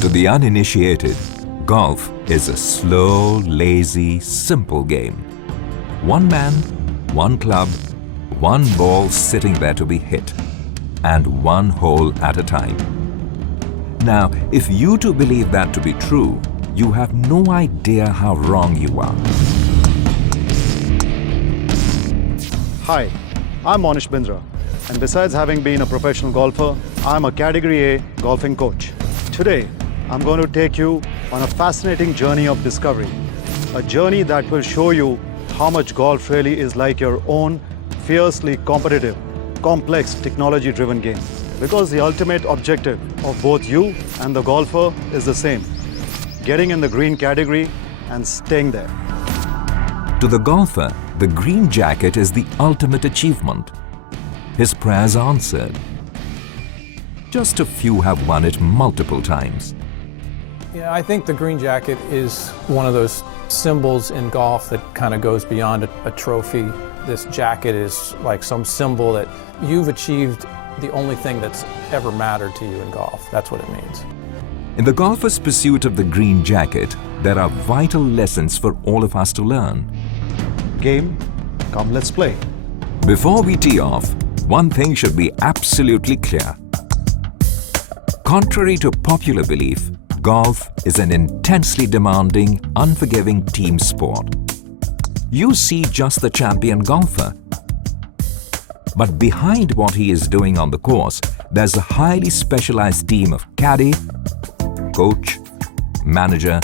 To the uninitiated, golf is a slow, lazy, simple game. One man, one club, one ball sitting there to be hit, and one hole at a time. Now, if you too believe that to be true, you have no idea how wrong you are. Hi, I'm Monish Bindra, and besides having been a professional golfer, I'm a Category A golfing coach. Today, I'm going to take you on a fascinating journey of discovery, a journey that will show you how much golf really is like your own fiercely competitive, complex, technology-driven game. Because the ultimate objective of both you and the golfer is the same: getting in the green category and staying there. To the golfer, the green jacket is the ultimate achievement. His prayers answered. Just a few have won it multiple times. Yeah, I think the green jacket is one of those symbols in golf that kind of goes beyond a trophy. This jacket is like some symbol that you've achieved the only thing that's ever mattered to you in golf. That's what it means. In the golfer's pursuit of the green jacket, there are vital lessons for all of us to learn. Game, come let's play. Before we tee off, one thing should be absolutely clear. Contrary to popular belief, golf is an intensely demanding, unforgiving team sport. You see just the champion golfer. But behind what he is doing on the course, there's a highly specialized team of caddy, coach, manager,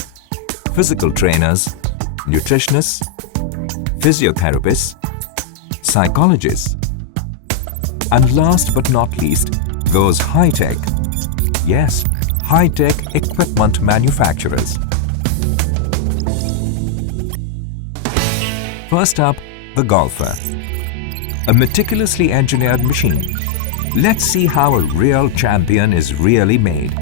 physical trainers, nutritionists, physiotherapists, psychologists, and last but not least, those high-tech, yes, high-tech equipment manufacturers. First up, the golfer. A meticulously engineered machine. Let's see how a real champion is really made.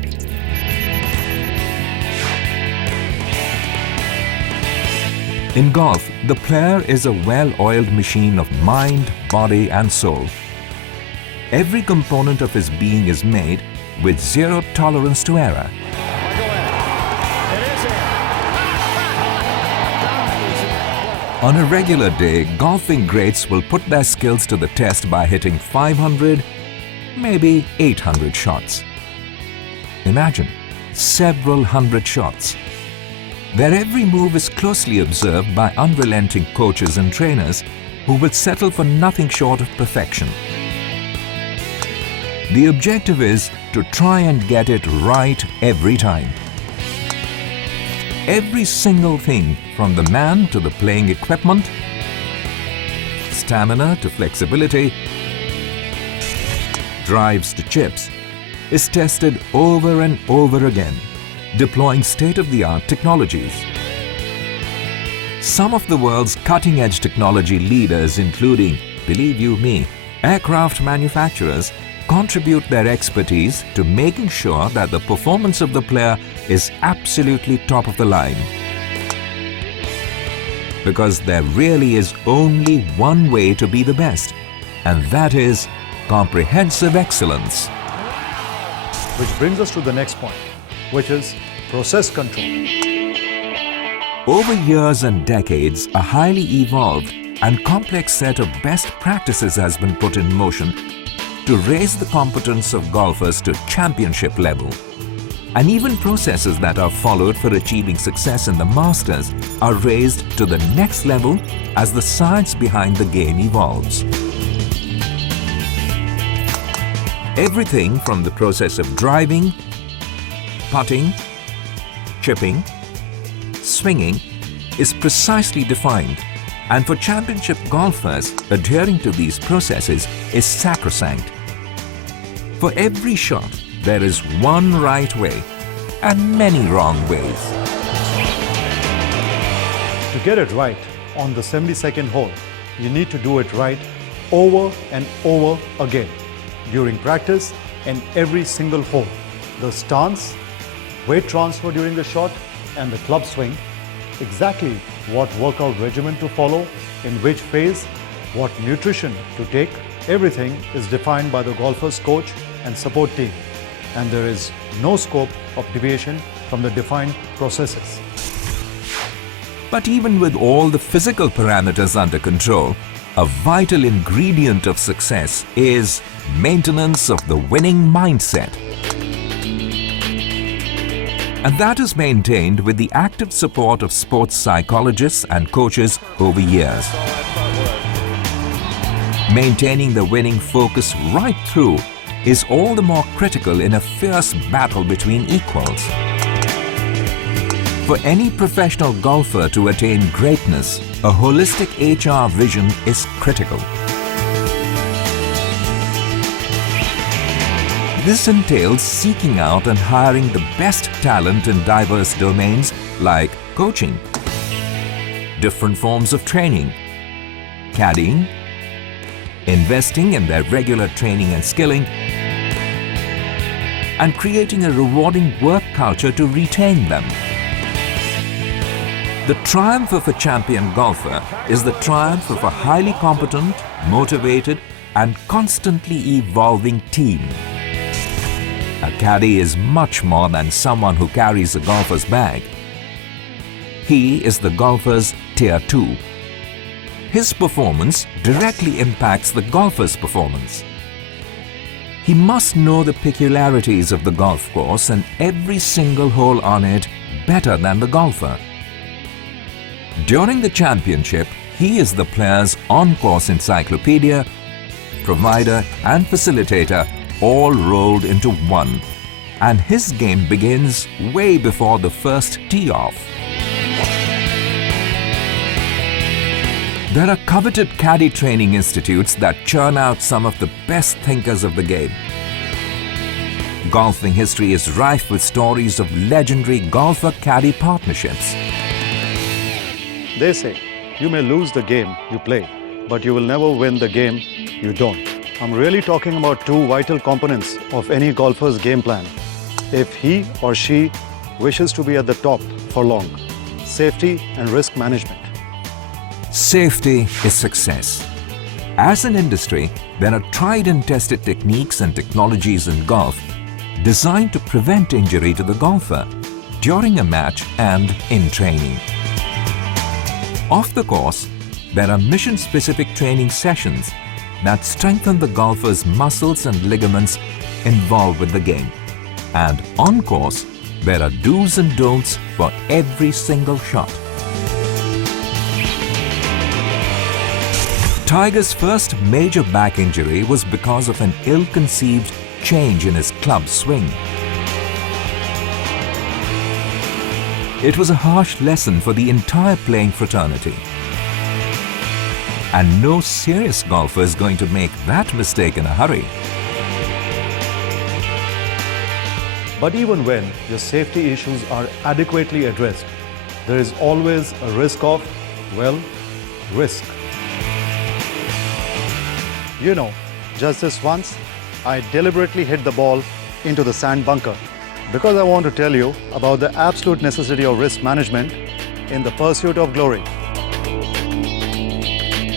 In golf, the player is a well-oiled machine of mind, body and soul. Every component of his being is made with zero tolerance to error. On a regular day, golfing greats will put their skills to the test by hitting 500, maybe 800 shots. Imagine, several hundred shots. Their every move is closely observed by unrelenting coaches and trainers who will settle for nothing short of perfection. The objective is to try and get it right every time. Every single thing, from the man to the playing equipment, stamina to flexibility, drives to chips, is tested over and over again, deploying state-of-the-art technologies. Some of the world's cutting-edge technology leaders, including, believe you me, aircraft manufacturers, contribute their expertise to making sure that the performance of the player is absolutely top of the line. Because there really is only one way to be the best, and that is comprehensive excellence. Which brings us to the next point, which is process control. Over years and decades, a highly evolved and complex set of best practices has been put in motion to raise the competence of golfers to championship level. And even processes that are followed for achieving success in the Masters are raised to the next level as the science behind the game evolves. Everything from the process of driving, putting, chipping, swinging is precisely defined, and for championship golfers, adhering to these processes is sacrosanct. For every shot, there is one right way and many wrong ways. To get it right on the 72nd hole, you need to do it right over and over again during practice and every single hole. The stance, weight transfer during the shot, and the club swing, exactly what workout regimen to follow, in which phase, what nutrition to take, everything is defined by the golfer's coach and support team. And there is no scope of deviation from the defined processes. But even with all the physical parameters under control, a vital ingredient of success is maintenance of the winning mindset. And that is maintained with the active support of sports psychologists and coaches over years. Maintaining the winning focus right through is all the more critical in a fierce battle between equals. For any professional golfer to attain greatness, a holistic HR vision is critical. This entails seeking out and hiring the best talent in diverse domains like coaching, different forms of training, caddying, investing in their regular training and skilling, and creating a rewarding work culture to retain them. The triumph of a champion golfer is the triumph of a highly competent, motivated, and constantly evolving team. A caddy is much more than someone who carries a golfer's bag. He is the golfer's tier 2. His performance directly impacts the golfer's performance. He must know the peculiarities of the golf course and every single hole on it better than the golfer. During the championship, he is the player's on-course encyclopedia, provider and facilitator, all rolled into one, and his game begins way before the first tee-off. There are coveted caddy training institutes that churn out some of the best thinkers of the game. Golfing history is rife with stories of legendary golfer-caddy partnerships. They say, you may lose the game you play, but you will never win the game you don't. I'm really talking about two vital components of any golfer's game plan if he or she wishes to be at the top for long: safety and risk management. Safety is success. As an industry, there are tried and tested techniques and technologies in golf designed to prevent injury to the golfer during a match and in training. Off the course, there are mission-specific training sessions that strengthen the golfer's muscles and ligaments involved with the game. And on course, there are do's and don'ts for every single shot. Tiger's first major back injury was because of an ill-conceived change in his club swing. It was a harsh lesson for the entire playing fraternity. And no serious golfer is going to make that mistake in a hurry. But even when your safety issues are adequately addressed, there is always a risk of, well, risk. You know, just this once, I deliberately hit the ball into the sand bunker because I want to tell you about the absolute necessity of risk management in the pursuit of glory.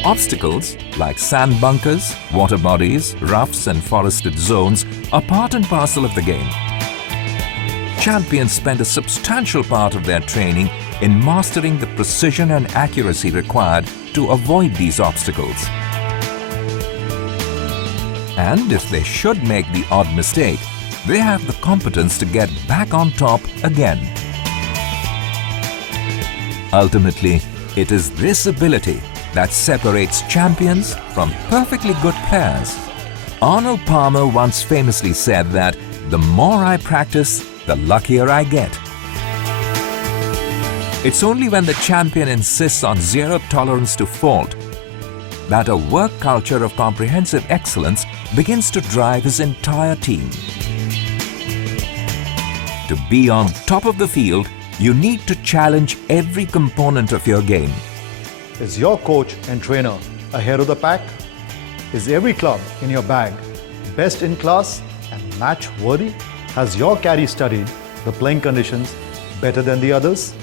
Obstacles like sand bunkers, water bodies, roughs and forested zones are part and parcel of the game. Champions spend a substantial part of their training in mastering the precision and accuracy required to avoid these obstacles. And if they should make the odd mistake, they have the competence to get back on top again. Ultimately, it is this ability that separates champions from perfectly good players. Arnold Palmer once famously said that the more I practice, the luckier I get. It's only when the champion insists on zero tolerance to fault that a work culture of comprehensive excellence begins to drive his entire team. To be on top of the field, you need to challenge every component of your game. Is your coach and trainer ahead of the pack? Is every club in your bag best in class and match worthy? Has your caddy studied the playing conditions better than the others?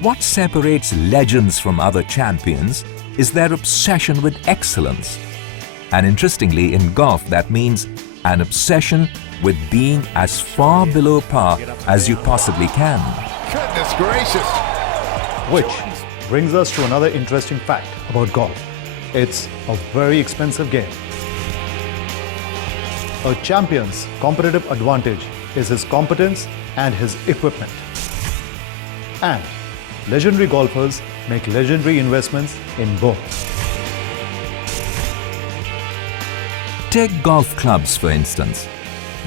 What separates legends from other champions is their obsession with excellence. And interestingly, in golf, that means an obsession with being as far below par as you possibly can. Goodness gracious. Which brings us to another interesting fact about golf. It's a very expensive game. A champion's competitive advantage is his competence and his equipment. And legendary golfers make legendary investments in both. Take golf clubs, for instance.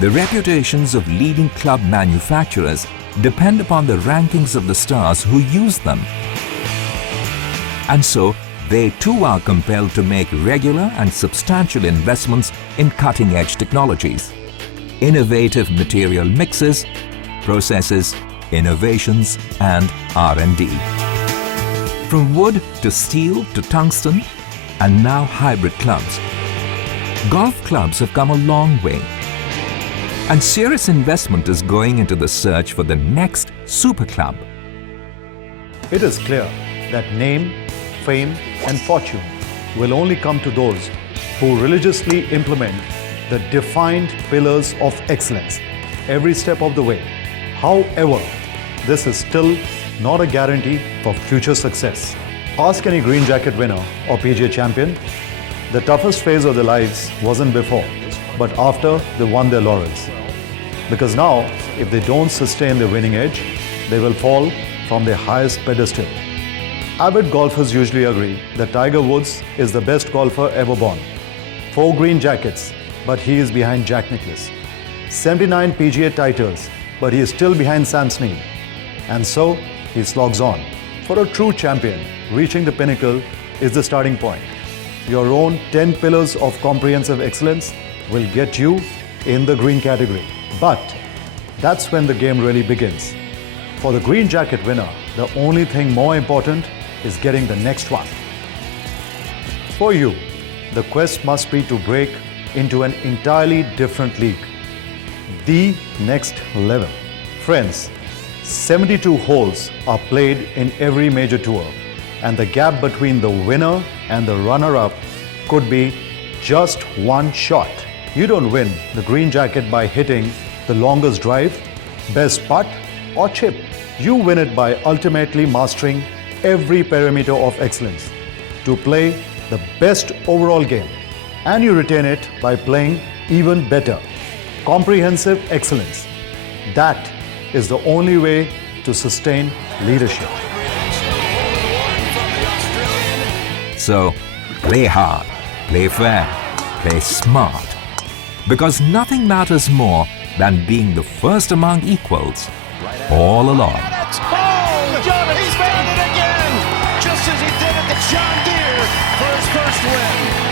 The reputations of leading club manufacturers depend upon the rankings of the stars who use them. And so, they too are compelled to make regular and substantial investments in cutting-edge technologies, innovative material mixes, processes, innovations, and R&D. From wood to steel to tungsten, and now hybrid clubs, golf clubs have come a long way. And serious investment is going into the search for the next super club. It is clear that name, fame, and fortune will only come to those who religiously implement the defined pillars of excellence every step of the way. However, this is still not a guarantee for future success. Ask any green jacket winner or PGA champion. The toughest phase of their lives wasn't before, but after they won their laurels. Because now, if they don't sustain their winning edge, they will fall from their highest pedestal. Avid golfers usually agree that Tiger Woods is the best golfer ever born. 4 green jackets, but he is behind Jack Nicklaus. 79 PGA titles, but he is still behind Sam Snead. And so, he slogs on. For a true champion, reaching the pinnacle is the starting point. Your own 10 pillars of comprehensive excellence will get you in the green category. But that's when the game really begins. For the green jacket winner, the only thing more important is getting the next one. For you, the quest must be to break into an entirely different league. The next level. Friends, 72 holes are played in every major tour, and the gap between the winner and the runner-up could be just one shot. You don't win the green jacket by hitting the longest drive, best putt, or chip. You win it by ultimately mastering every parameter of excellence to play the best overall game. And you retain it by playing even better. Comprehensive excellence. That is the only way to sustain leadership. So, play hard, play fair, play smart. Because nothing matters more than being the first among equals all along. Oh, Jonathan, he's found it again! Just as he did at the John Deere for his first win.